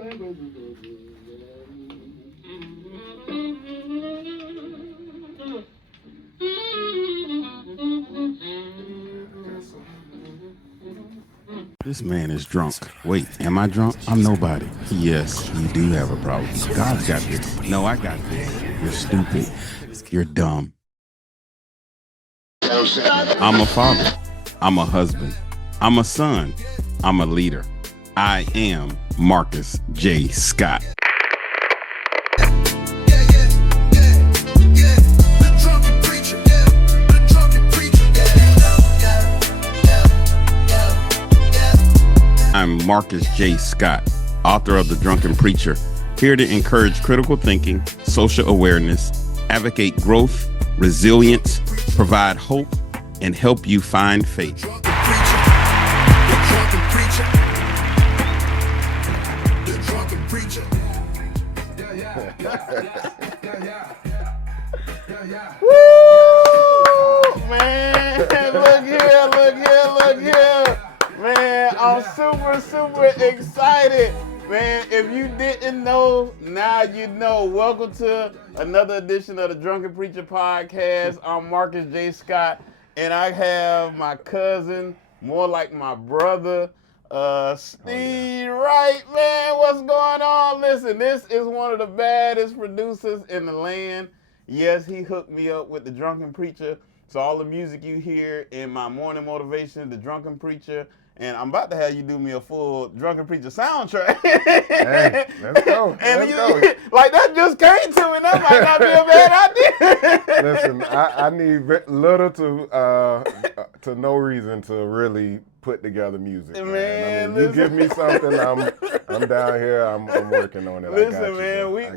This man is drunk. Wait, am I drunk? I'm nobody. Yes, you do have a problem. God's got this. No, I got this. You're stupid. You're dumb. I'm a father. I'm a husband. I'm a son. I'm a leader. I am Marcus J. Scott. I'm Marcus J. Scott, author of The Drunken Preacher, here to encourage critical thinking, social awareness, advocate growth, resilience, provide hope, and help you find faith. Woo! Man, look here. Man, I'm super excited. Man, if you didn't know, now you know. Welcome to another edition of the Drunken Preacher Podcast. I'm Marcus J. Scott, and I have my cousin, more like my brother, Steve Wright. Man, what's going on? Listen, this is one of the baddest producers in the land. Yes, he hooked me up with the Drunken Preacher. So all the music you hear in my morning motivation, the Drunken Preacher, and I'm about to have you do me a full Drunken Preacher soundtrack. Hey, let's go. Like that just came to me. That might not be a bad idea. Listen, I need little to no reason to really put together music. Man, I mean, you give me something, I'm down here. I'm working on it. Listen, man, we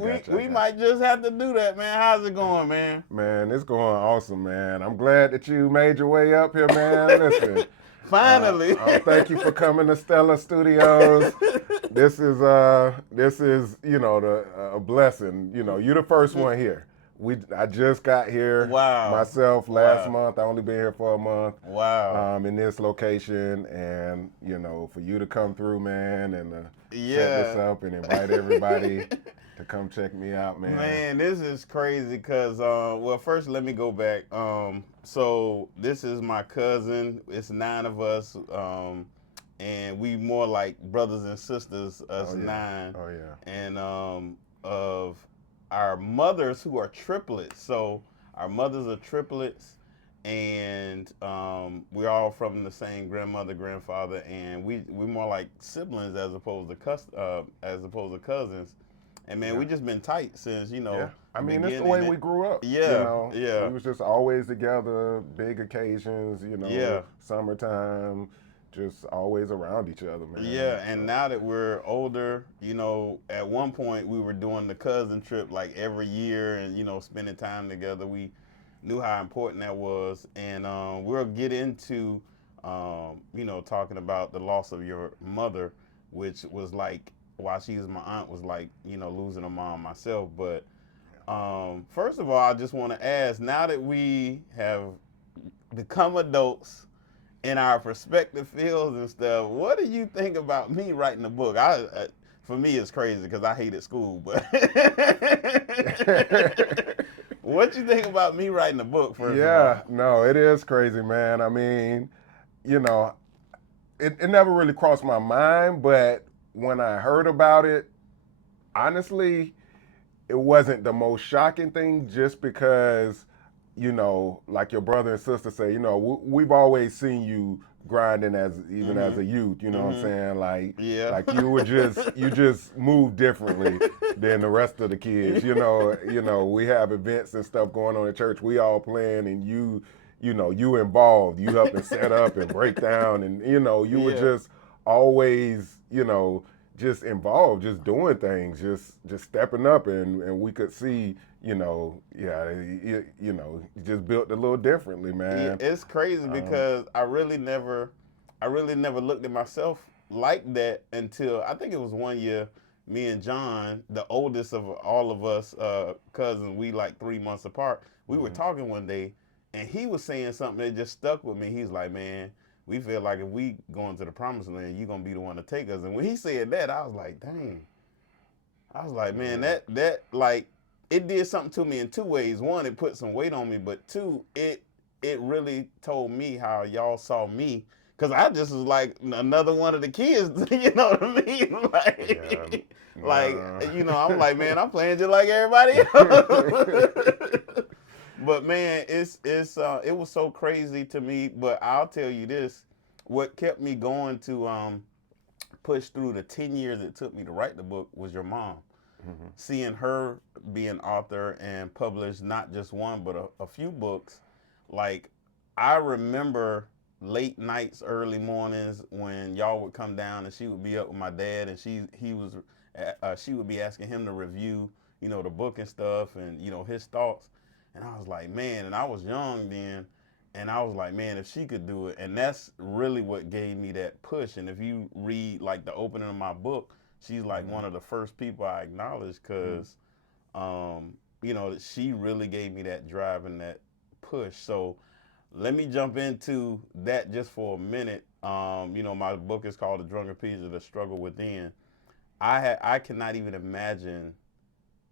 might just have to do that, man. How's it going, man? Man, it's going awesome, man. I'm glad that you made your way up here, man. Listen. Finally. Thank you for coming to Stella Studios. This is a blessing. You know, you're the first one here. I just got here myself last month. I only been here for a month. Wow. In this location, and for you to come through, man, and set this up and invite everybody to come check me out, man. Man, this is crazy because, first let me go back. So this is my cousin. It's 9 of us, and we more like brothers and sisters, us 9. Oh, yeah. And of our mothers who are triplets. So our mothers are triplets, and we're all from the same grandmother, grandfather, and we're more like siblings as opposed to cousins. And man, we just been tight since I mean, it's the way we grew up. Yeah. We was just always together, big occasions. Summertime, just always around each other, man. Yeah, and now that we're older, at one point we were doing the cousin trip like every year, and spending time together. We knew how important that was, and we'll get into talking about the loss of your mother, which was like, while she was my aunt, was like, losing a mom myself. But first of all, I just want to ask, now that we have become adults in our respective fields and stuff, what do you think about me writing a book? For me, it's crazy because I hated school, but what you think about me writing a book, first of all? No, it is crazy, man. I mean, it never really crossed my mind, but when I heard about it, honestly, it wasn't the most shocking thing, just because, like your brother and sister say, we've always seen you grinding as a youth, what I'm saying? Like you just move differently than the rest of the kids. We have events and stuff going on at church. We all playing, and you involved. You helping set up and break down, and you were just always, just involved, just doing things, just stepping up, and we could see, just built a little differently, man. Yeah, it's crazy because I really never looked at myself like that until I think it was one year. Me and John, the oldest of all of us cousins, we like 3 months apart. We were talking one day, and he was saying something that just stuck with me. He's like, man, we feel like if we go into the promised land, you're going to be the one to take us. And when he said that, I was like, dang, I was like, man, that like it did something to me in two ways. One, it put some weight on me, but two, it really told me how y'all saw me. Cause I just was like another one of the kids, you know what I mean? Yeah. I'm like, man, I'm playing just like everybody else. But man, it was so crazy to me. But I'll tell you this: what kept me going to push through the 10 years it took me to write the book was your mom. Mm-hmm. Seeing her be an author and publish not just one but a few books, like I remember late nights, early mornings when y'all would come down and she would be up with my dad and she would be asking him to review, the book and stuff and his thoughts, and I was like, man, and I was young then, and I was like, man, if she could do it, and that's really what gave me that push. And if you read like the opening of my book, she's like one of the first people I acknowledge because, she really gave me that drive and that push. So let me jump into that just for a minute. My book is called The Drunken Preacher, The Struggle Within. I cannot even imagine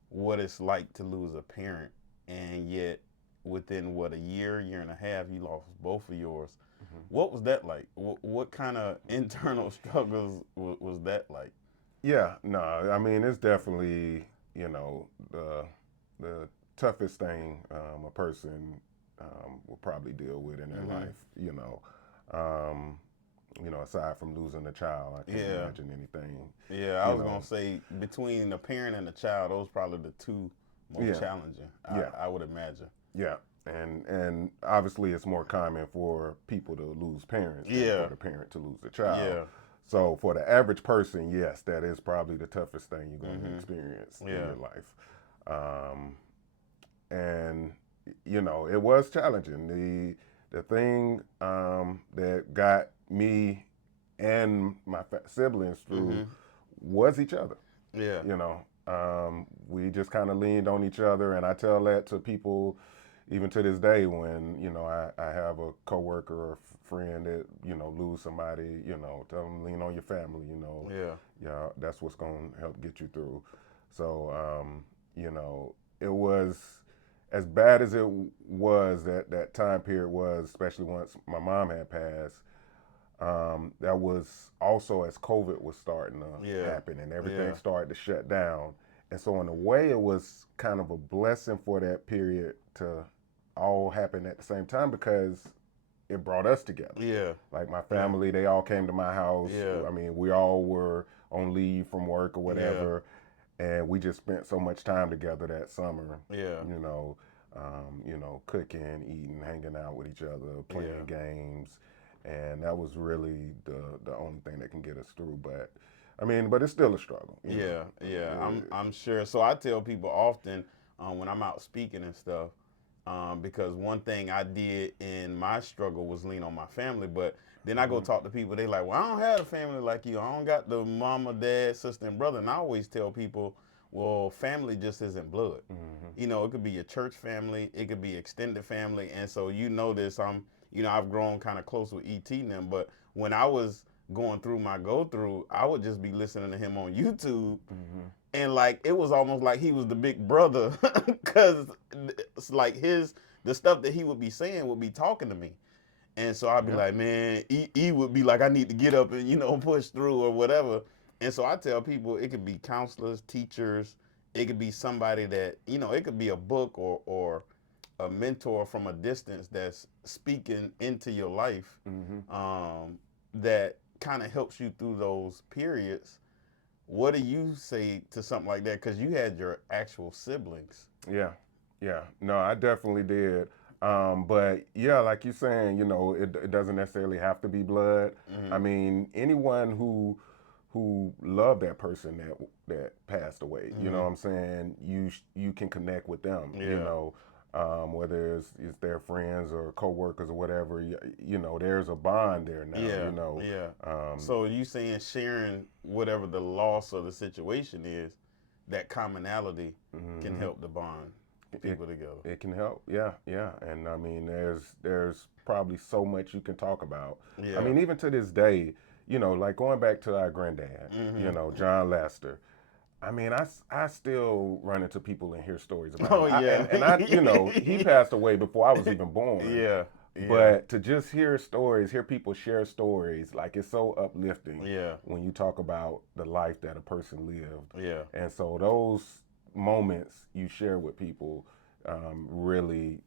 what it's like to lose a parent, and yet within a year and a half, you lost both of yours. Mm-hmm. What was that like? What kind of internal struggles was that like? Yeah, no, I mean it's definitely the toughest thing a person will probably deal with in their life. Aside from losing a child, I can't imagine anything. Yeah, I was gonna say between the parent and the child, those probably the two most challenging. I would imagine. Yeah, and obviously it's more common for people to lose parents than for the parent to lose a child. Yeah. So for the average person, yes, that is probably the toughest thing you're going to experience in your life. And it was challenging. The thing that got me and my siblings through was each other. Yeah. We just kind of leaned on each other, and I tell that to people even to this day when I have a coworker or friend that lose somebody. Tell them lean on your family. Yeah, that's what's gonna help get you through. So it was as bad as it was that time period was, especially once my mom had passed. That was also as COVID was starting to happen and everything started to shut down. And so in a way, it was kind of a blessing for that period to all happen at the same time because it brought us together. Yeah. Like my family, they all came to my house. Yeah. I mean, we all were on leave from work or whatever. And we just spent so much time together that summer. Yeah. Cooking, eating, hanging out with each other, playing games. And that was really the only thing that can get us through. But it's still a struggle. I'm sure. So I tell people often when I'm out speaking and stuff, because one thing I did in my struggle was lean on my family, but then I go talk to people, they like, well, I don't have a family like you. I don't got the mama, dad, sister, and brother. And I always tell people, well, family just isn't blood. It could be your church family, it could be extended family. And so this, I've grown kind of close with ET and them, but when I was going through my go-through, I would just be listening to him on YouTube, and like it was almost like he was the big brother, because it's like the stuff that he would be saying would be talking to me, and so I'd be like, man, he would be like, I need to get up and push through or whatever, and so I tell people it could be counselors, teachers, it could be somebody that it could be a book or a mentor from a distance that's speaking into your life, that kind of helps you through those periods. What do you say to something like that? Because you had your actual siblings. Yeah. No, I definitely did. But yeah, like you're saying, it doesn't necessarily have to be blood. I mean, anyone who loved that person that passed away, you know what I'm saying? You can connect with them, whether it's their friends or coworkers or whatever, there's a bond there now, So you saying sharing whatever the loss of the situation is, that commonality can help to bond people together. It can help, yeah. And I mean, there's probably so much you can talk about. Yeah. I mean, even to this day, like going back to our granddad, John Lester, I mean, I still run into people and hear stories about Oh him. yeah. And I, he passed away before I was even born. Yeah. Yeah. But to just hear stories, hear people share stories, like it's so uplifting Yeah. when you talk about the life that a person lived. Yeah. And so those moments you share with people really,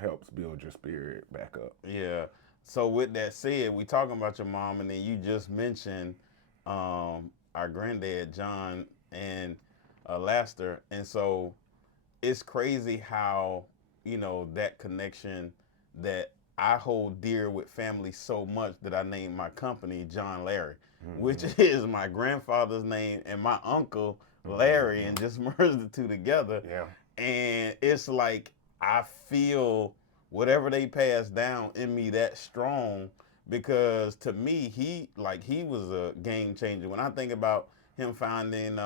helps build your spirit back up. Yeah. So with that said, we talking about your mom, and then you just mentioned our granddad John and Laster, and so it's crazy how that connection that I hold dear with family so much that I named my company John Larry, which is my grandfather's name and my uncle Larry, and just merged the two together. Yeah. And it's like I feel whatever they passed down in me that strong, because to me he was a game changer. When I think about him finding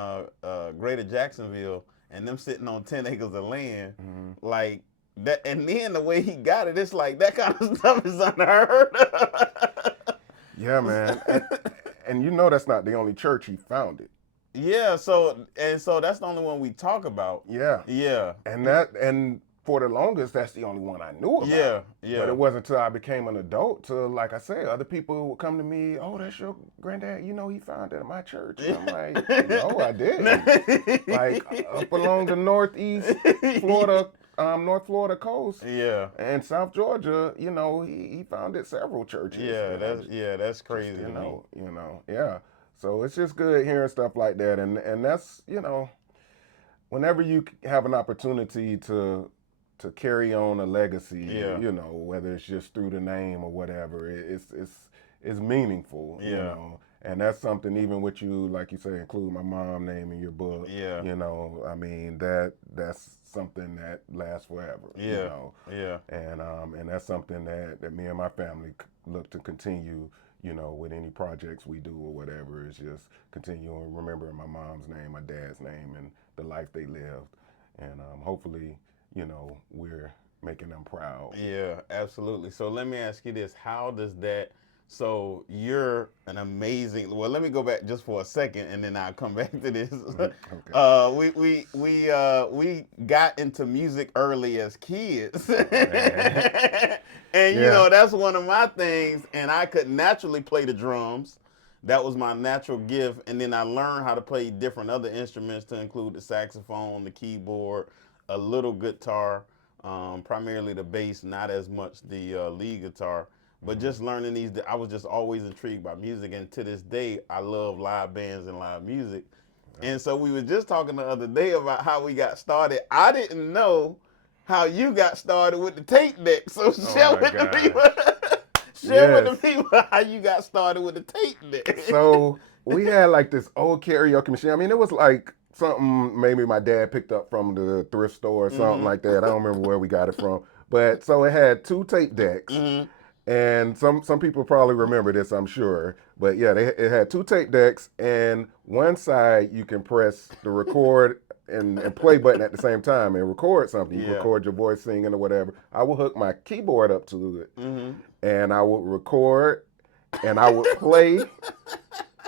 Greater Jacksonville and them sitting on 10 acres of land, like that, and then the way he got it, it's like that kind of stuff is unheard of. Yeah, man. And that's not the only church he founded. Yeah, so that's the only one we talk about. Yeah. Yeah. And for the longest, that's the only one I knew about. Yeah, yeah. But it wasn't until I became an adult till, like I said, other people would come to me, oh, that's your granddad, he founded my church. And I'm like, no, I didn't. Like, up along the northeast Florida, North Florida coast. Yeah. And South Georgia, he founded several churches. Yeah, that's crazy to me. Yeah. So it's just good hearing stuff like that. And that's, whenever you have an opportunity to carry on a legacy, whether it's just through the name or whatever, it's meaningful, and that's something, even with you, like you say, include my mom name in your book. Yeah. I mean, that's something that lasts forever. Yeah. And that's something that me and my family look to continue, with any projects we do or whatever, is just continuing remembering my mom's name, my dad's name, and the life they lived. And hopefully, we're making them proud. Yeah, absolutely. So let me ask you this: how does that? So you're an amazing. Well, let me go back just for a second, and then I'll come back to this. Okay. We got into music early as kids, and Yeah. that's one of my things. And I could naturally play the drums. That was my natural gift, and then I learned how to play different other instruments, to include the saxophone, the keyboard, a little guitar, primarily the bass, not as much the lead guitar. But just learning these, I was just always intrigued by music, and to this day, I love live bands and live music. And so we were just talking the other day about how we got started. I didn't know how you got started with the tape deck, so share with the people. Share with the people how you got started with the tape deck. So we had like this old karaoke machine. I mean, it was like something maybe my dad picked up from the thrift store or something like that. I don't remember where we got it from. But so it had 2 tape decks. And some people probably remember this, I'm sure. But yeah, it had 2 tape decks, and one side you can press the record and play button at the same time and record something. You record your voice singing or whatever. I would hook my keyboard up to it, and I would record, and I would play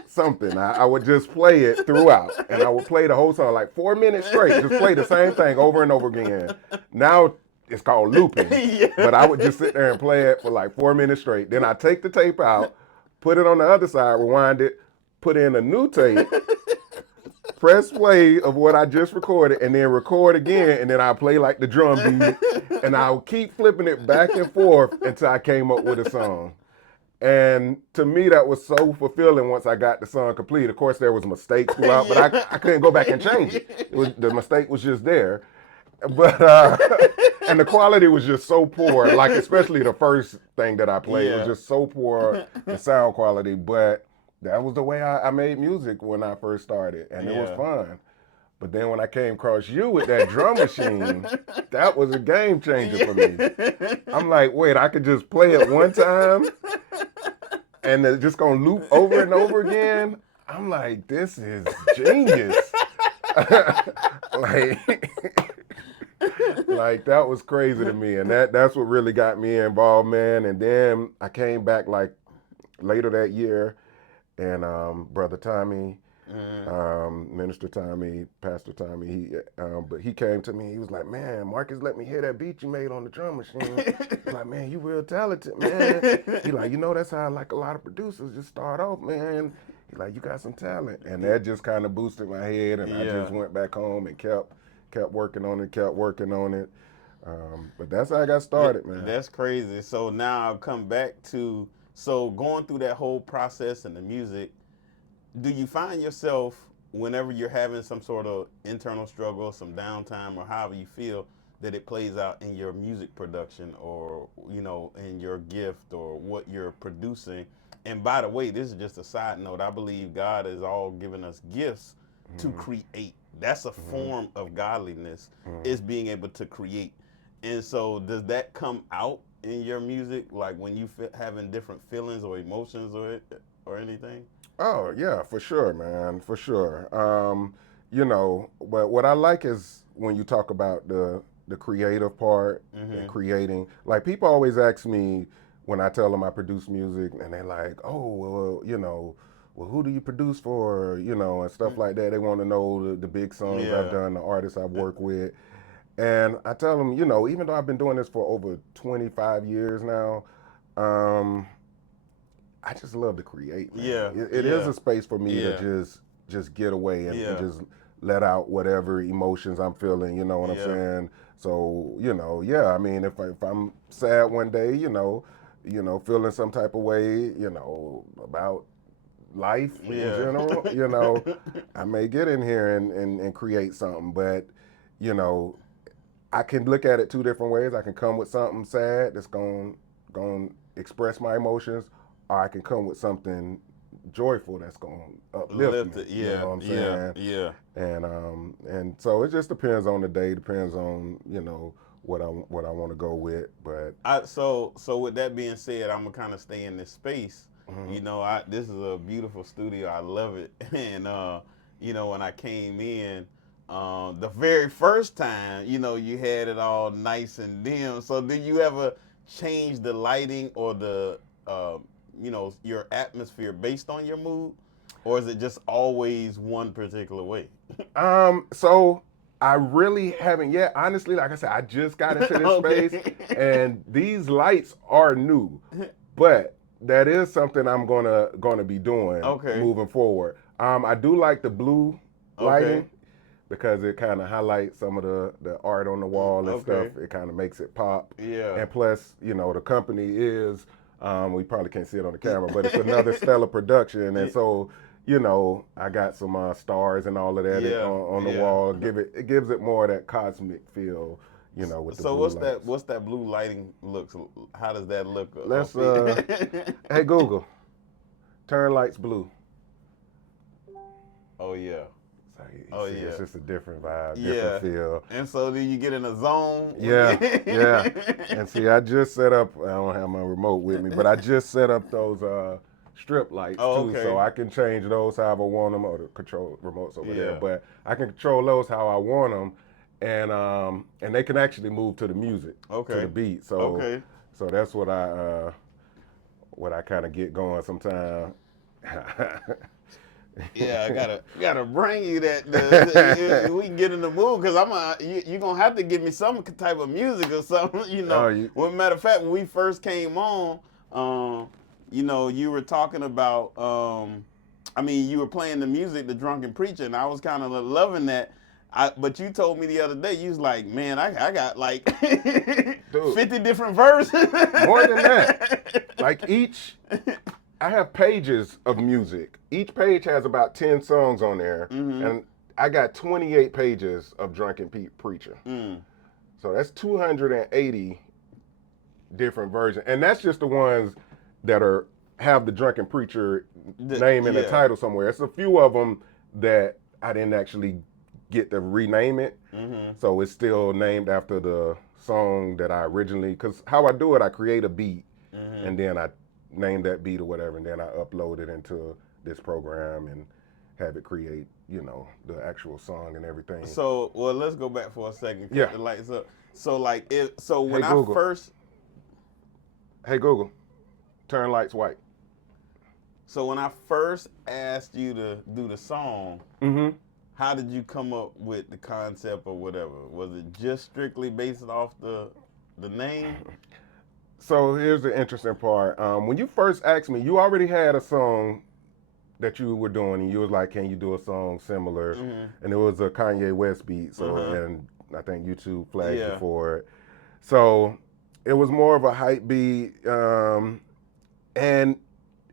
something. I would just play it throughout, and I would play the whole song like 4 minutes straight. Just play the same thing over and over again. Now it's called looping, but I would just sit there and play it for like 4 minutes straight. Then I take the tape out, put it on the other side, rewind it, put in a new tape, press play of what I just recorded, and then record again, and then I'll play like the drum beat, and I'll keep flipping it back and forth until I came up with a song. And to me, that was so fulfilling once I got the song complete. Of course, there was mistakes throughout, but I couldn't go back and change it. The mistake was just there. But and the quality was just so poor, like especially the first thing that I played was just so poor, the sound quality. But that was the way I made music when I first started, and it was fun. But then when I came across you with that drum machine, that was a game changer for me. I'm like, wait, I could just play it one time, and it's just gonna loop over and over again. I'm like, this is genius. Like that was crazy to me, and that's what really got me involved, man. And then I came back like later that year, and Brother Tommy Minister Tommy, Pastor Tommy, but he came to me. He was like, "Man, Marcus, let me hear that beat you made on the drum machine." He's like, "Man, you real talented, man." He like, that's how like a lot of producers just start off, man. He like, "You got some talent," and that just kind of boosted my head, and I just went back home and kept working on it. But that's how I got started, man. That's crazy. So now I've come back to going through that whole process and the music. Do you find yourself whenever you're having some sort of internal struggle, some downtime, or however you feel, that it plays out in your music production or, in your gift or what you're producing? And by the way, this is just a side note. I believe God has all given us gifts to create. That's a form of godliness, is being able to create. And so does that come out in your music, like when you having different feelings or emotions or anything? Oh yeah, for sure, man, for sure. But what I like is when you talk about the creative part and creating. Like people always ask me when I tell them I produce music, and they're like, "Oh, well, who do you produce for?" And stuff like that. They want to know the big songs I've done, the artists I've worked with, and I tell them, even though I've been doing this for over 25 years now. I just love to create, man. Yeah, it is a space for me to just get away and just let out whatever emotions I'm feeling. You know what I'm saying? So I mean, if I'm sad one day, feeling some type of way, about life in general, I may get in here and create something. But I can look at it two different ways. I can come with something sad that's going express my emotions, or I can come with something joyful that's going to uplift me. You know what I'm saying? Yeah. And so it just depends on the day, depends on, what I want to go with. But so with that being said, I'm gonna kind of stay in this space. This is a beautiful studio. I love it. And when I came in, the very first time, you had it all nice and dim. So did you ever change the lighting or the your atmosphere based on your mood, or is it just always one particular way? So I really haven't yet. Honestly, like I said, I just got into this space, and these lights are new, but that is something I'm gonna be doing moving forward. I do like the blue lighting because it kind of highlights some of the art on the wall and stuff. It kind of makes it pop. Yeah. And plus, the company is. We probably can't see it on the camera, but it's another stellar production, and so I got some stars and all of that on the wall. It gives it more of that cosmic feel, with the blue lights. What's that blue lighting looks? How does that look? Let's hey Google, turn lights blue. Oh yeah. It's just a different vibe, different feel. And so then you get in a zone. Yeah. And see, I just set up. I don't have my remote with me, but I just set up those strip lights too, so I can change those however I want them, or the control remotes over there. But I can control those how I want them, and they can actually move to the music, to the beat. So so that's what I kind of get going sometimes. Yeah, I gotta bring you that. We can get in the mood, because you're gonna have to give me some type of music or something. Well, matter of fact, when we first came on, you were talking about. You were playing the music, the Drunken Preacher, and I was kind of loving that. But you told me the other day, you was like, "Man, I got like 50 different verses." More than that, like I have pages of music. Each page has about 10 songs on there, and I got 28 pages of Drunken Preacher. So that's 280 different versions, and that's just the ones that have the Drunken Preacher name in the title somewhere. It's a few of them that I didn't actually get to rename it, so it's still named after the song that I originally. Because how I do it, I create a beat, and then I name that beat or whatever, and then I upload it into this program and have it create, the actual song and everything. So, well, let's go back for a second. Yeah. The lights up. So, like, when Hey, Google. I first. Hey Google, turn lights white. So when I first asked you to do the song, Mm-hmm. how did you come up with the concept or whatever? Was it just strictly based off the name? So here's the interesting part. When you first asked me, you already had a song that you were doing, and you was like, "Can you do a song similar?" Mm-hmm. And it was a Kanye West beat. So, Uh-huh. and I think YouTube flagged you Yeah. for it. So it was more of a hype beat, and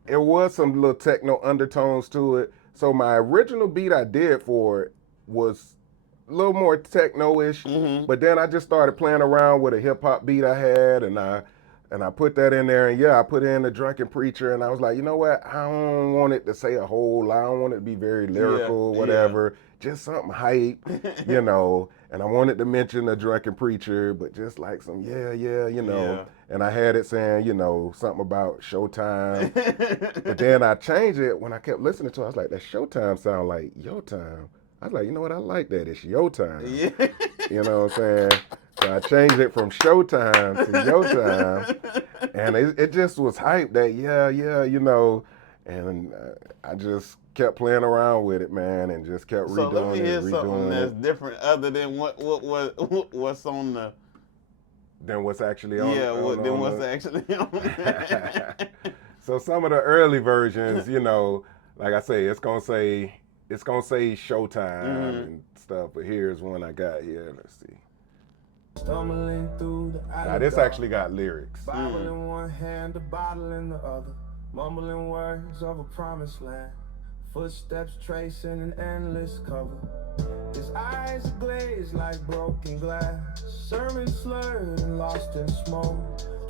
there was some little techno undertones to it. So my original beat I did for it was a little more techno-ish, Mm-hmm. but then I just started playing around with a hip hop beat I had, and I put that in there, and yeah, I put in the Drunken Preacher, and I was like, you know what? I don't want it to say a whole lot. I don't want it to be very lyrical, whatever. Just something hype, you know. And I wanted to mention the Drunken Preacher, but just like some you know. Yeah. And I had it saying, you know, something about Showtime. But then I changed it when I kept listening to it. I was like, that Showtime sound like Yo Time. I was like, you know what? I like that. It's Yo Time. Yeah. You know what I'm saying? So I changed it from Showtime to Yo Time. And it just was hype that, you know. And I just kept playing around with it, man, and just kept So let me hear something redoing that's it. different other than what's on the Than what's actually on. than what's actually on. So some of the early versions, you know, like I say, it's gonna say Showtime and stuff. But here's one I got here. Let's see. Stumbling through the Now this actually got lyrics. Bible in one hand, a bottle in the other. Mumbling words of a promised land. Footsteps tracing an endless cover. His eyes are glazed like broken glass. Sermon slurred and lost in smoke.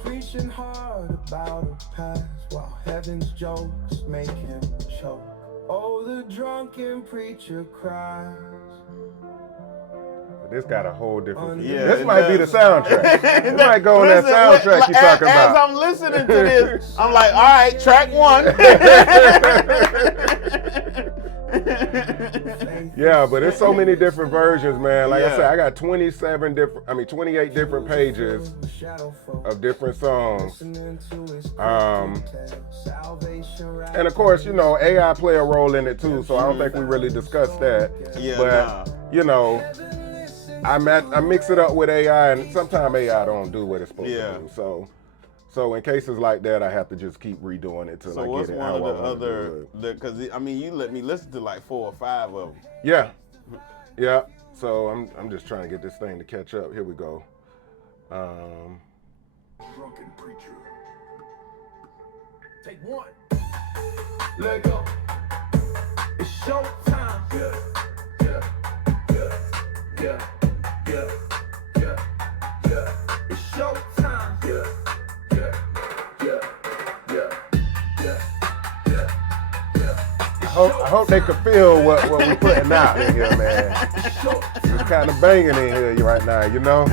Preaching hard about a past while heaven's jokes make him choke. Oh, the drunken preacher cries. This got a whole different. Yeah, this it might be the does. soundtrack. It might go on that Listen, soundtrack you talking as about. I'm listening to this, I'm like, all right, track one. Yeah, but it's so many different versions, man. Like I Yeah. said, I got 28 different pages of different songs. And of course, you know, AI play a role in it too, so I don't think we really discussed that. Yeah, But, nah. you know, I mix it up with AI, and sometimes AI don't do what it's supposed Yeah. to do. So in cases like that, I have to just keep redoing it till So I what's get it one how of I the want to do other? it. Because I mean, you let me listen to like 4 or 5 of them. Yeah. So I'm just trying to get this thing to catch up. Here we go. Drunken preacher. Take one. Let go. It's showtime. Yeah. It's showtime. I hope they could feel what we putting out in here, man. It's kind of banging in here right now, you know?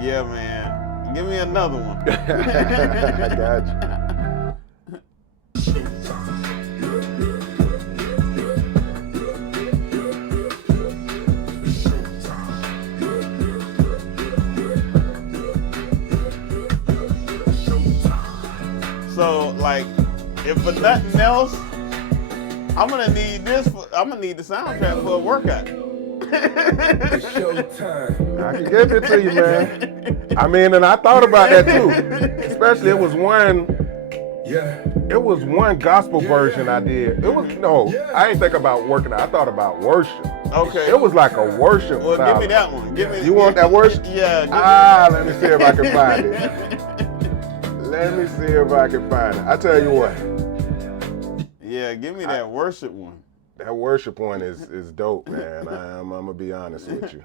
Yeah, man. Give me another one. I got you. So, like, if for nothing else, I'm gonna need the soundtrack for a workout. It's showtime. I can give it to you, man. I mean, and I thought about that too. Especially it was one gospel version I did. I ain't think about working out. I thought about worship. Okay. It was like a worship Well, style. give me that one. You want that worship? Yeah. Let me see if I can find it. Let me see if I can find it. I tell you what. Yeah, give me that worship one. That worship one is dope, man. I'm gonna be honest with you.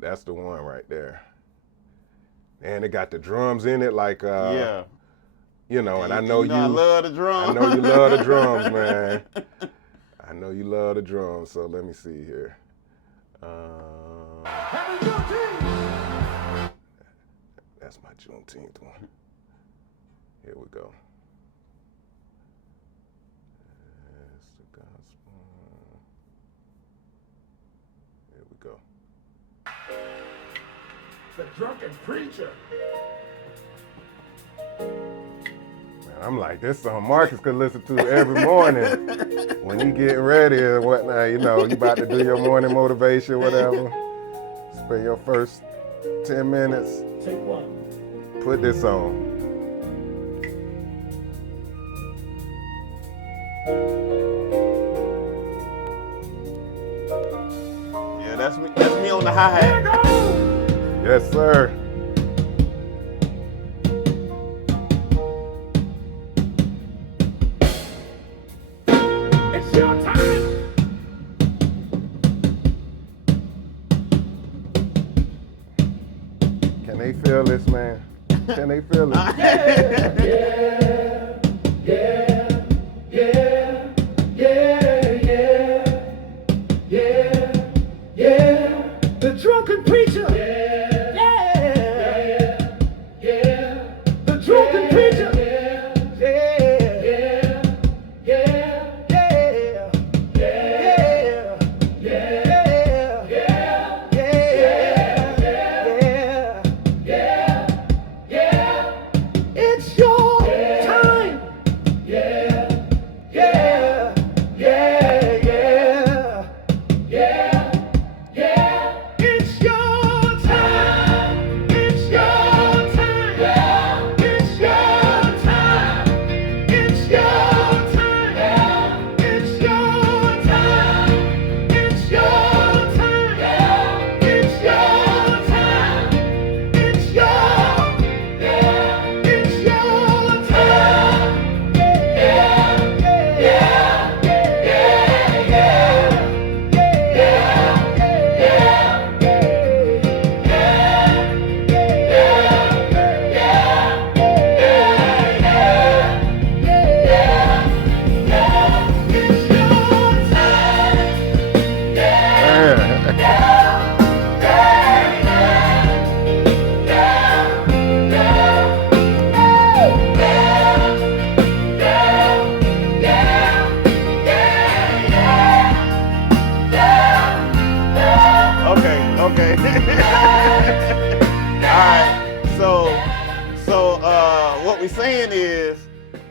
That's the one right there. And it got the drums in it, like Yeah. you know. And I know I love the drums. I know you love the drums, man. I know you love the drums. So let me see here. That's my Juneteenth one. Here we go. That's the gospel. Here we go. Drunken Preacher. Man, I'm like, this song Marcus could listen to every morning when he getting ready and whatnot. You know, you about to do your morning motivation, whatever. Spend your first 10 minutes. Take one. Put this on. Yeah, that's me. That's me on the hi-hat. Yes, sir. It's your time. Can they feel this, man? Can they feel it? The Drunken Preacher. The Drunken Preacher. It's your time. It's your time. It's your time. It's your time. It's your time. It's your time. It's your time. It's your time. It's your time. Okay. All right. So what we're saying is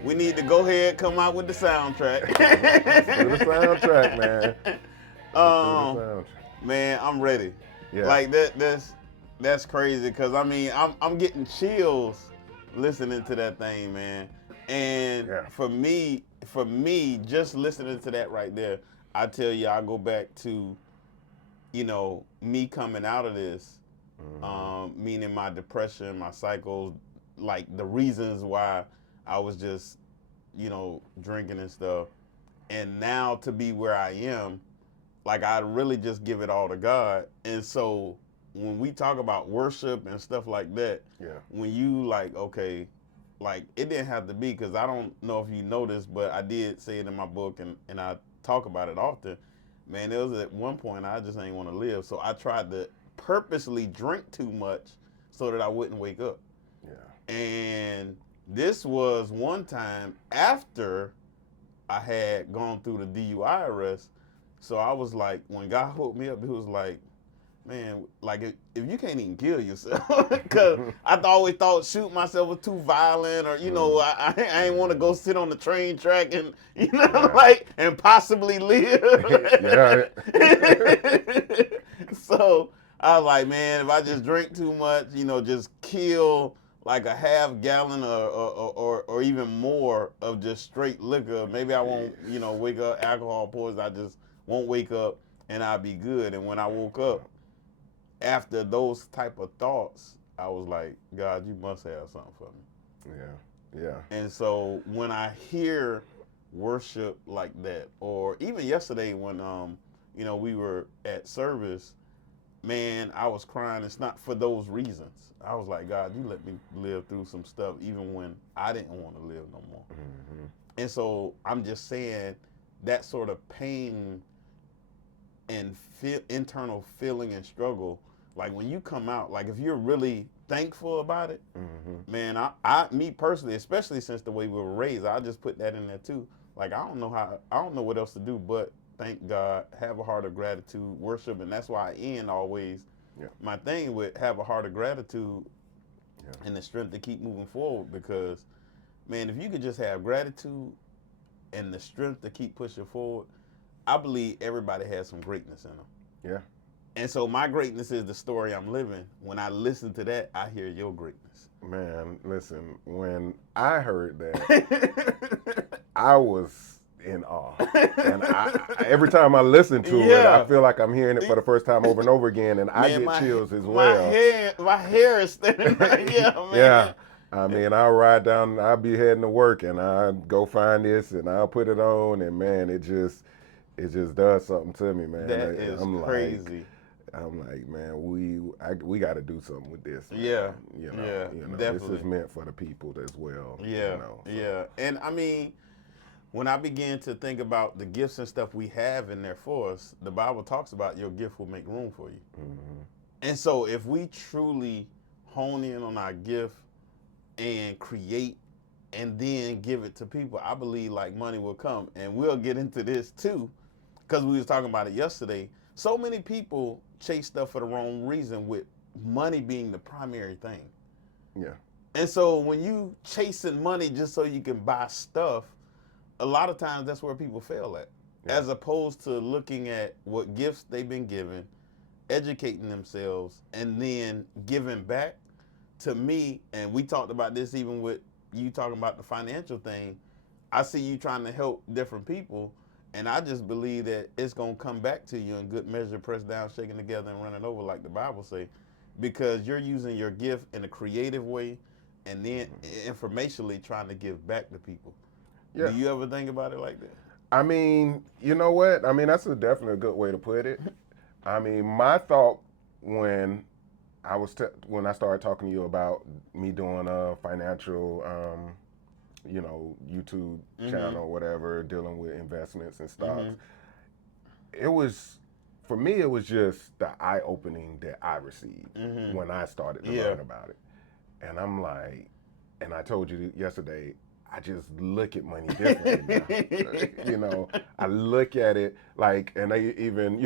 we need to go ahead, come out with the soundtrack. Do the soundtrack, man. Do the soundtrack. Man, I'm ready. Yeah. Like that's crazy because I mean I'm getting chills listening to that thing, man. And Yeah. for me, just listening to that right there, I tell you, I go back to, you know, me coming out of this, meaning my depression, my cycles, like the reasons why I was just, you know, drinking and stuff. And now to be where I am, like I really just give it all to God. And so when we talk about worship and stuff like that, Yeah. when you like, okay, like it didn't have to be, because I don't know if you know this, but I did say it in my book and I talk about it often. Man, there was at one point I just ain't want to live. So I tried to purposely drink too much so that I wouldn't wake up. Yeah. And this was one time after I had gone through the DUI arrest. So I was like, when God woke me up, he was like, man, like if you can't even kill yourself, because I always thought shoot myself was too violent, or you know, I ain't want to go sit on the train track and you know like and possibly live. Yeah. So I was like, man, if I just drink too much, you know, just kill like a half gallon or even more of just straight liquor, maybe I won't, you know, wake up alcohol poisoning. I just won't wake up and I'll be good. And when I woke up, after those type of thoughts, I was like, God, you must have something for me. Yeah. Yeah. And so when I hear worship like that, or even yesterday when you know, we were at service, man, I was crying. It's not for those reasons. I was like, God, you let me live through some stuff even when I didn't want to live no more. Mm-hmm. And so I'm just saying that sort of pain and internal feeling and struggle, like when you come out, like if you're really thankful about it, man, I me personally, especially since the way we were raised, I just put that in there too. Like I don't know what else to do but thank God, have a heart of gratitude, worship, and that's why I end always Yeah. My thing would have a heart of gratitude Yeah. and the strength to keep moving forward, because, man, if you could just have gratitude and the strength to keep pushing forward, I believe everybody has some greatness in them. Yeah. And so my greatness is the story I'm living. When I listen to that, I hear your greatness. Man, listen, when I heard that, I was in awe. And every time I listen to it, I feel like I'm hearing it for the first time over and over again, and I get chills as well. My hair is standing right here, man. Yeah. I mean, I'll ride down, I'll be heading to work, and I'll go find this, and I'll put it on, and man, it just does something to me, man. That is crazy. I'm like, man, we got to do something with this. Man. Yeah, you know, definitely. This is meant for the people as well. Yeah, you know, so. yeah. And I mean, when I began to think about the gifts and stuff we have in there for us, the Bible talks about your gift will make room for you. Mm-hmm. And so if we truly hone in on our gift and create and then give it to people, I believe like money will come. And we'll get into this too, because we was talking about it yesterday. So many people chase stuff for the wrong reason, with money being the primary thing. Yeah. And so when you chasing money just so you can buy stuff, a lot of times that's where people fail at. Yeah. As opposed to looking at what gifts they've been given, educating themselves, and then giving back. To me, and we talked about this even with you talking about the financial thing, I see you trying to help different people, and I just believe that it's going to come back to you in good measure, pressed down, shaken together, and running over, like the Bible say, because you're using your gift in a creative way and then informationally trying to give back to people. Yeah. Do you ever think about it like that? I mean, you know what? I mean, that's definitely a good way to put it. I mean, my thought when I started talking to you about me doing a financial, YouTube channel or whatever, dealing with investments and stocks, it was, for me, it was just the eye-opening that I received when I started to learn about it. And I'm like, and I told you yesterday, I just look at money differently now. I look at it like, and they even,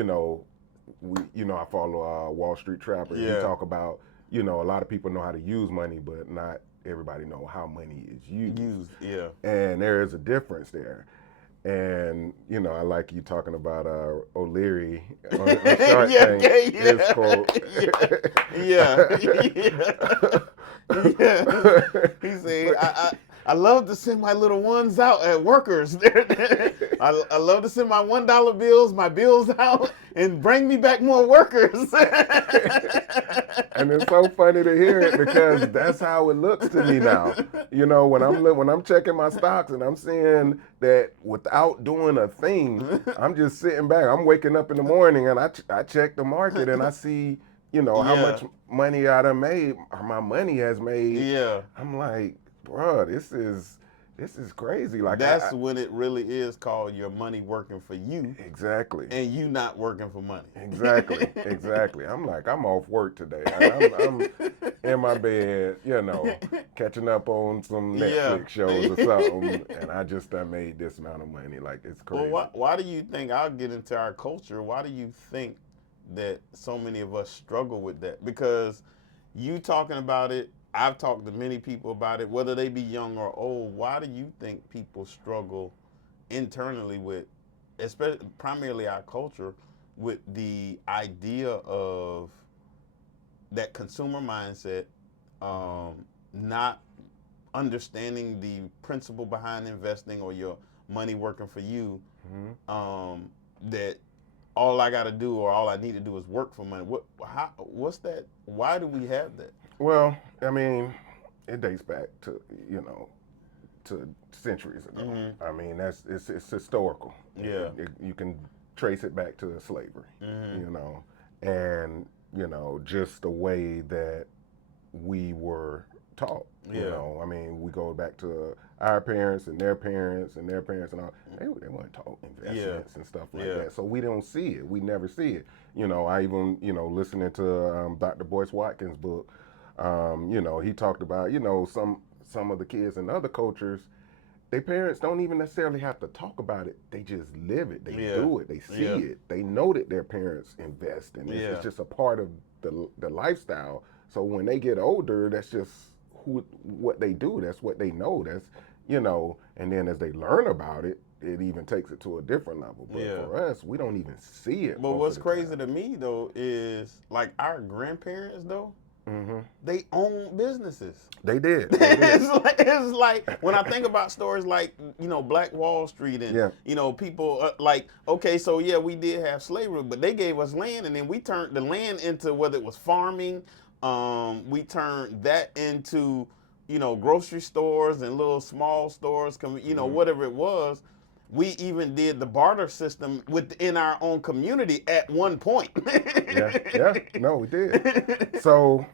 I follow Wall Street Trapper. Yeah. He talk about, a lot of people know how to use money, but not everybody know how money is used. Yeah. And there is a difference there. And, I like you talking about O'Leary on Shark Tank. His quote. Yeah. He said, I love to send my little ones out at workers. I love to send my $1 bills, my bills out, and bring me back more workers. And it's so funny to hear it, because that's how it looks to me now. When I'm checking my stocks and I'm seeing that without doing a thing, I'm just sitting back. I'm waking up in the morning and I check the market and I see, how much money I done made, or my money has made. Yeah. I'm like, bro, this is crazy. Like, that's when it really is called your money working for you. Exactly. And you not working for money. Exactly. I'm like, I'm off work today. I'm in my bed, catching up on some Netflix shows or something, and I just made this amount of money. Like, it's crazy. Well, why do you think, I'll get into our culture, why do you think that so many of us struggle with that? Because you talking about it, I've talked to many people about it, whether they be young or old. Why do you think people struggle internally with, especially primarily our culture, with the idea of that consumer mindset, not understanding the principle behind investing or your money working for you, that all I got to do or all I need to do is work for money? What's that? Why do we have that? Well, I mean, it dates back to, to centuries ago. I mean, it's historical. Yeah. You can trace it back to slavery, and, just the way that we were taught. I mean, we go back to our parents and their parents and their parents and all. They weren't taught investments and stuff like that. So we don't see it. We never see it. I even, listening to Dr. Boyce Watkins' book, he talked about, some of the kids in other cultures, their parents don't even necessarily have to talk about it. They just live it. They do it. They see it. They know that their parents invest, and it's just a part of the lifestyle. So when they get older, that's just what they do. That's what they know. That's, and then as they learn about it, it even takes it to a different level. But for us, we don't even see it. But what's crazy to me though is like our grandparents though. Mm-hmm. They own businesses. They did. It's like when I think about stories like Black Wall Street and people like, okay, so yeah, we did have slavery, but they gave us land, and then we turned the land into, whether it was farming, we turned that into grocery stores and little small stores, whatever it was. We even did the barter system within our own community at one point. No, we did. So,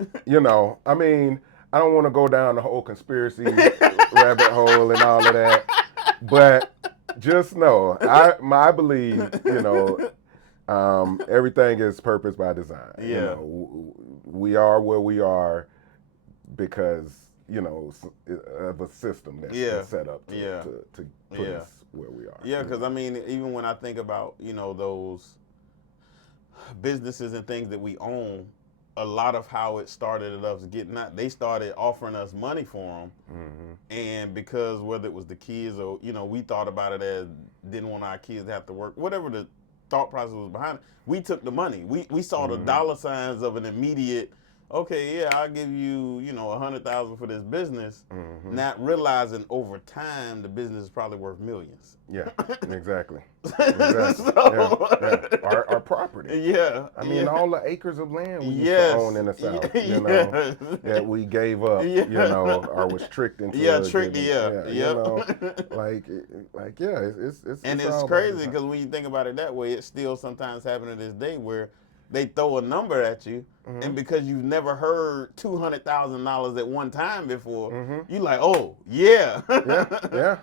I mean, I don't want to go down the whole conspiracy rabbit hole and all of that, but just know, I believe, everything is purpose by design. Yeah. We are where we are because, of a system that's been set up to put us where we are. Yeah, because I mean, even when I think about those businesses and things that we own, a lot of how it started us getting out, they started offering us money for them, and because whether it was the kids or we thought about it as didn't want our kids to have to work, whatever the thought process was behind it, we took the money. We saw the dollar signs of an immediate, okay, yeah, I'll give you, $100,000 for this business, not realizing over time the business is probably worth millions. Yeah, exactly. So, Our property. Yeah. I mean, all the acres of land we used to own in the South, that we gave up, or was tricked into. It's and it's crazy because when you think about it that way, it still sometimes happens to this day where they throw a number at you, and because you've never heard $200,000 at one time before, you're like, oh, yeah. Yeah.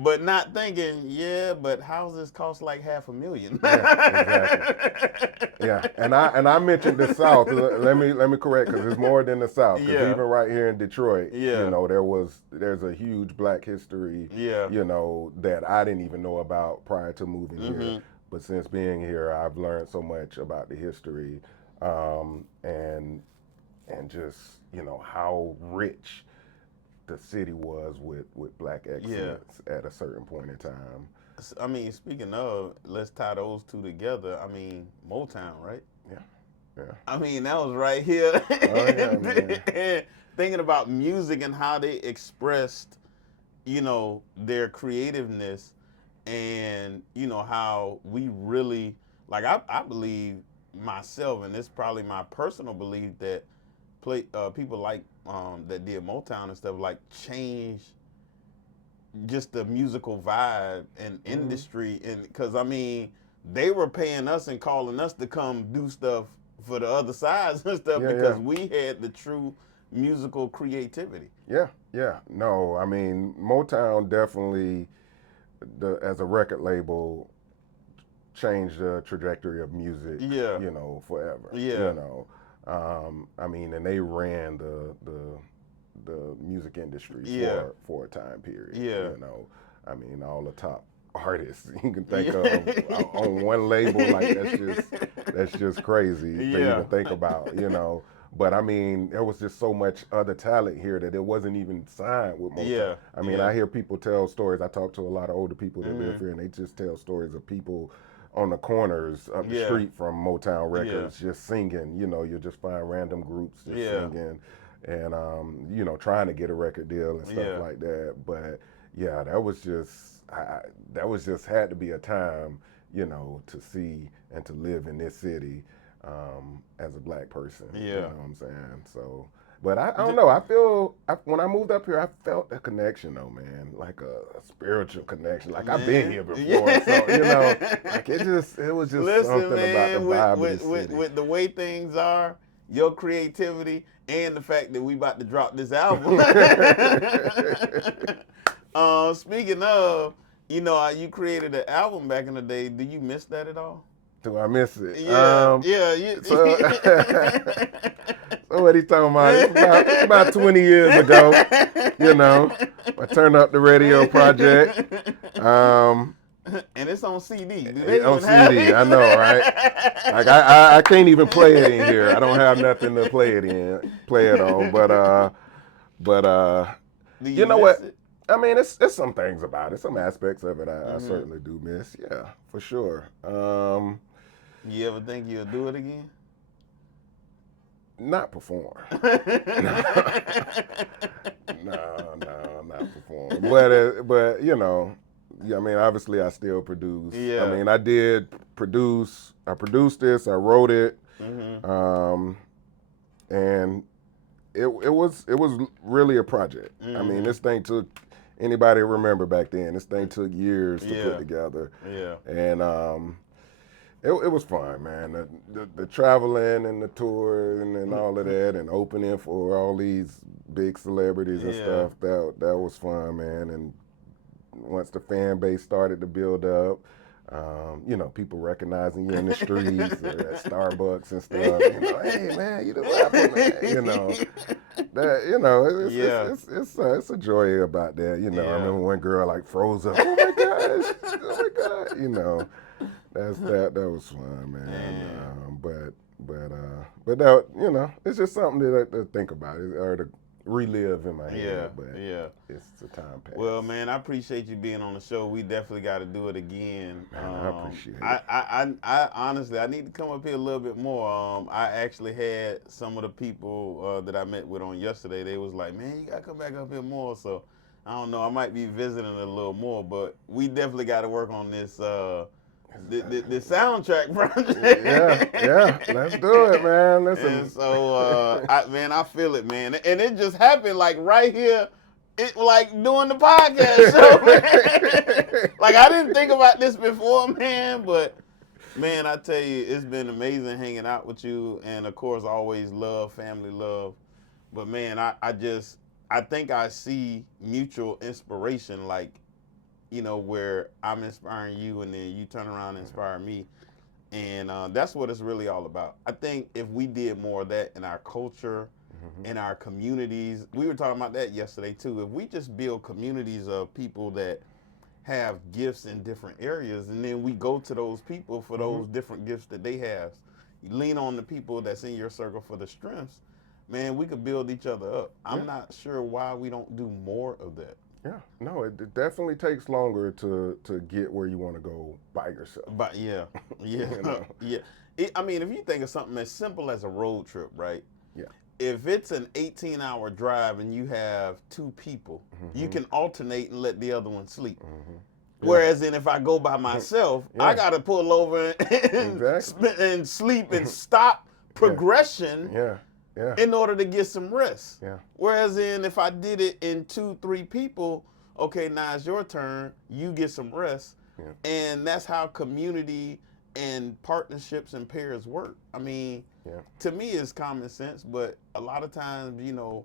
But not thinking, but houses cost like $500,000. Exactly. Yeah, and I mentioned the South. Let me correct, because it's more than the South. Because even right here in Detroit, there's a huge Black history, that I didn't even know about prior to moving here. But since being here, I've learned so much about the history, and just how rich the city was with Black excellence at a certain point in time. I mean, speaking of, let's tie those two together. I mean, Motown, right? Yeah. I mean, that was right here. Man. Thinking about music and how they expressed, their creativeness. And how we really, like, I believe myself, and it's probably my personal belief, that people like that did Motown and stuff, like, change just the musical vibe and industry. And because I mean, they were paying us and calling us to come do stuff for the other sides and stuff because we had the true musical creativity. Yeah. No, I mean, Motown definitely, as a record label, changed the trajectory of music, forever. I mean, and they ran the music industry for a time period. I mean, all the top artists you can think of on one label, like that's just crazy to even think about, But I mean, there was just so much other talent here that it wasn't even signed with Motown. I mean, I hear people tell stories. I talk to a lot of older people that live here, and they just tell stories of people on the corners up the street from Motown Records just singing. You'll just find random groups just singing and, trying to get a record deal and stuff like that. But that was just had to be a time, to see and to live in this city. As a Black person, you know what I'm saying? So, but I don't know. When I moved up here, I felt a connection though, man, like a spiritual connection. Like I've been here before, so like it was just something about the vibe of the city. With the way things are, your creativity, and the fact that we about to drop this album. Speaking of, you created an album back in the day. Do you miss that at all? Do I miss it? So what he talking about? It's about 20 years ago, I turned up the radio project. And it's on CD. Do It's on CD, I know, right? Like I can't even play it in here. I don't have nothing to play it on. But you know what? I mean, it's some things about it. Some aspects of it I certainly do miss. Yeah, for sure. You ever think you'll do it again? Not perform. No, not perform. But you know, yeah, I mean, obviously I still produce. Yeah. I mean, I did produce. I produced this. I wrote it. And it was really a project. I mean, this thing took. Anybody remember back then? This thing took years to put together. Yeah. And it was fun, man. The traveling and the tour and all of that, and opening for all these big celebrities and stuff. That was fun, man. And once the fan base started to build up, you know, people recognizing you in the streets or at Starbucks and stuff. You know, hey man, you the rapper, man. You know, that it's a joy about that. You know, I remember one girl like froze up. Oh my gosh, oh my god. You know, that was fun, man. But that, you know, it's just something to think about or to relive in my head. But it's the time pass. Well, man, I appreciate you being on the show. We definitely got to do it again. Man, I appreciate it. I honestly, I need to come up here a little bit more. I actually had some of the people that I met with on yesterday. They was like, man, you got to come back up here more. So I don't know. I might be visiting a little more, but we definitely got to work on this. The soundtrack project. Yeah, let's do it, man. Listen. And so, I feel it, man. And it just happened like right here, like doing the podcast show, man. Like I didn't think about this before, man, but man, I tell you, it's been amazing hanging out with you. And of course, always love, family love. But man, I think I see mutual inspiration, like, you know, where I'm inspiring you and then you turn around and inspire me. And that's what it's really all about. I think if we did more of that in our culture, in our communities, we were talking about that yesterday too. If we just build communities of people that have gifts in different areas, and then we go to those people for those different gifts that they have, you lean on the people that's in your circle for the strengths, man, we could build each other up. I'm not sure why we don't do more of that. Yeah, no, it definitely takes longer to get where you want to go by yourself. But yeah, You know? yeah. I mean, if you think of something as simple as a road trip, right? Yeah. If it's an 18-hour drive and you have two people, you can alternate and let the other one sleep. Whereas then if I go by myself, I got to pull over and sleep and stop progression. In order to get some rest. Whereas then if I did it in 2-3 people, okay, now it's your turn, you get some rest. And that's how community and partnerships and pairs work. I mean, to me it's common sense, but a lot of times, you know,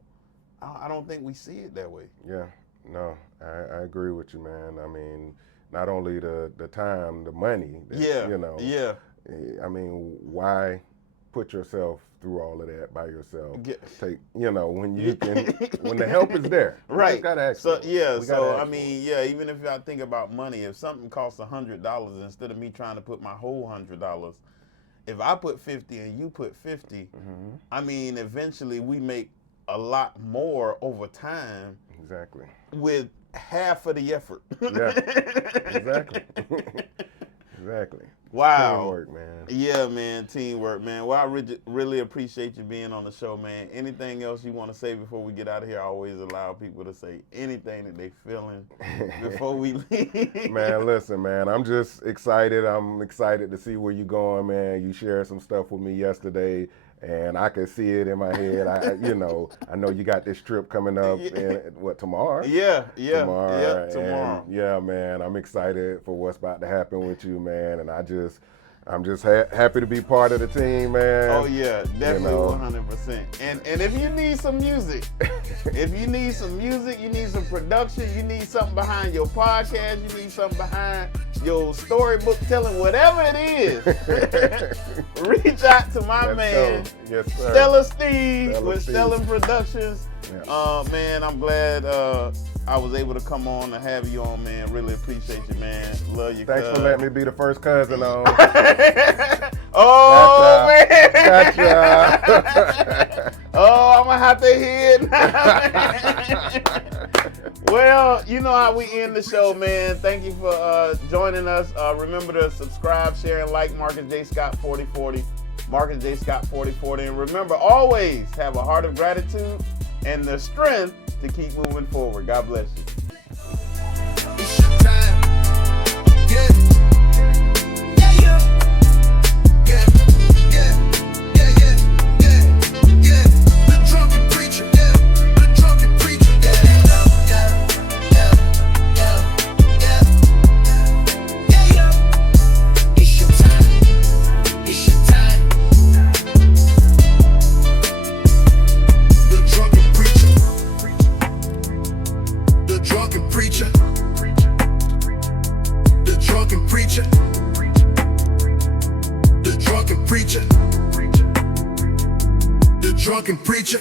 I don't think we see it that way. Yeah, no, I agree with you, man. I mean, not only the time, the money, you know. I mean, why put yourself through all of that by yourself? Take, you know, when you can, when the help is there. Right. So I mean, even if I think about money, if something costs $100, instead of me trying to put my whole $100, if I put 50 and you put 50, I mean, eventually we make a lot more over time. Exactly. With half of the effort. Exactly. Exactly. Wow. Teamwork, man. Yeah, man. Teamwork, man. Well, I really appreciate you being on the show, man. Anything else you want to say before we get out of here? I always allow people to say anything that they feeling before we leave. Man, listen, man. I'm just excited. I'm excited to see where you're going, man. You shared some stuff with me yesterday, and I could see it in my head. I know you got this trip coming up tomorrow? Tomorrow. And yeah, man, I'm excited for what's about to happen with you, man. And I'm just happy to be part of the team, man. Oh yeah, definitely 100%. And if you need some music, you need some production, you need something behind your podcast, you need something behind your storybook telling, whatever it is, reach out to my man, Stella Steve with Stella Productions. Man, I'm glad I was able to come on and have you on, man. Really appreciate you, man. Love you. Thanks for letting me be the first cousin on. Oh, man. Gotcha. Oh, I'm gonna have to hear it now. Well, you know how we end the show, man. Thank you for joining us. Remember to subscribe, share, and like Marcus J. Scott 4040. Marcus J. Scott 4040. And remember, always have a heart of gratitude and the strength to keep moving forward. God bless you. It's your time. Yeah. The drunken preacher. The drunken preacher. It's your time. It's your time. The drunken preacher. The drunken preacher. The drunken preacher. The drunken preacher. The drunken preacher.